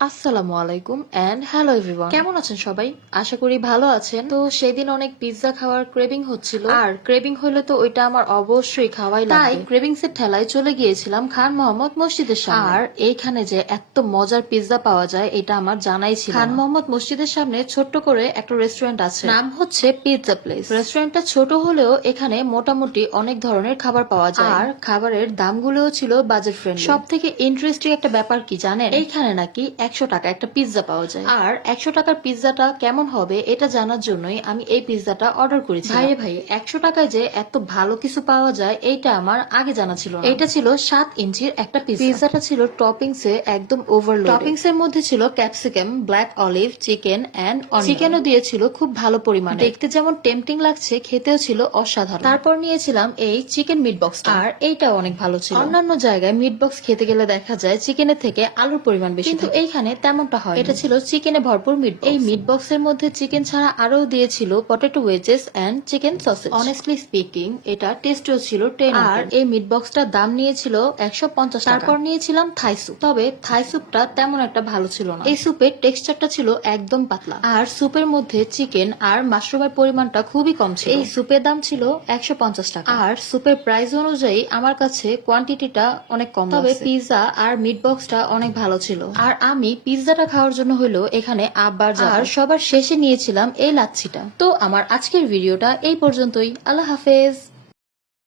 আসসালামু আলাইকুম and hello everyone, কেমন আছেন সবাই? আশা করি ভালো আছেন। তো সেদিন অনেক পিৎজা খাওয়ার ক্রেভিং হচ্ছিল, আর ক্রেভিং হলে তো ওইটা আমার অবশ্যই খাওয়াই লাগবে। তাই ক্রেভিংস এর ঠেলায় চলে গিয়েছিলাম খান মোহাম্মদ মসজিদের সামনে। আর এইখানে যে এত মজার পিৎজা পাওয়া যায় এটা আমার জানাই ছিল না। খান মোহাম্মদ মসজিদের সামনে ছোট্ট করে একটা রেস্টুরেন্ট আছে, নাম হচ্ছে পিৎজা প্লেস। রেস্টুরেন্টটা ছোট হলেও এখানে মোটামুটি অনেক ধরনের খাবার পাওয়া যায়, আর খাবারের দামগুলোও ছিল বাজেট ফ্রেন্ডলি। সব থেকে ইন্টারেস্টিং একটা ব্যাপার কি জানেন, এইখানে নাকি 100 টাকা একটা পিৎজা পাওয়া যায়। আর 100 টাকার পিৎজাটা কেমন হবে এটা জানার জন্যই আমি এই পিৎজাটা অর্ডার করেছি। ভাই 100 টাকায় যে এত ভালো কিছু পাওয়া যায় এইটা আমার আগে জানা ছিল না। এটা ছিল 7 ইঞ্চির একটা পিৎজা। পিৎজাটা ছিল টপিংস এ একদম ওভারলোড। টপিংস এর মধ্যে ছিল capsicum, black olive, chicken and onion. চিকেনও দিয়েছিল খুব ভালো পরিমাণে। দেখতে যেমন টেম্পটিং লাগছে, খেতেও ছিল অসাধারণ। তারপর নিয়েছিলাম এই চিকেন মিট বক্স, আর এইটাও অনেক ভালো ছিল। অন্যান্য জায়গায় মিট বক্স খেতে গেলে দেখা যায় চিকেনের থেকে আলুর পরিমাণ বেশি, কিন্তু এইখানে তেমনটা হয়। এটা ছিল চিকেনে ভরপুর মিট বক্স। এই মিট বক্স এর মধ্যে চিকেন ছাড়া আরো দিয়েছিল potato wedges and chicken sausage. Honestly speaking এটা টেস্টিও ছিল 10। আর এই মিট বক্সটার দাম নিয়েছিল 150 টাকা। তারপর নিয়েছিলাম থাই স্যুপ, তবে থাই স্যুপটা তেমন একটা ভালো ছিল না। এই স্যুপের টেক্সচারটা ছিল একদম পাতলা, আর স্যুপের মধ্যে চিকেন আর মাশরুমের পরিমাণটা খুবই কম ছিল। এই স্যুপের দাম ছিল 150 টাকা, আর স্যুপের প্রাইস অনুযায়ী আমার কাছে কোয়ান্টিটিটা অনেক কম। তবে পিৎজা আর মিট বক্সটা অনেক ভালো ছিল। আর আমি পিৎজাটা খাওয়ার জন্য হলো এখানে আবার আর সবার শেষে নিয়েছিলাম এই লাচ্ছিটা। তো আমার আজকের ভিডিওটা এই পর্যন্তই। আল্লাহ হাফেজ।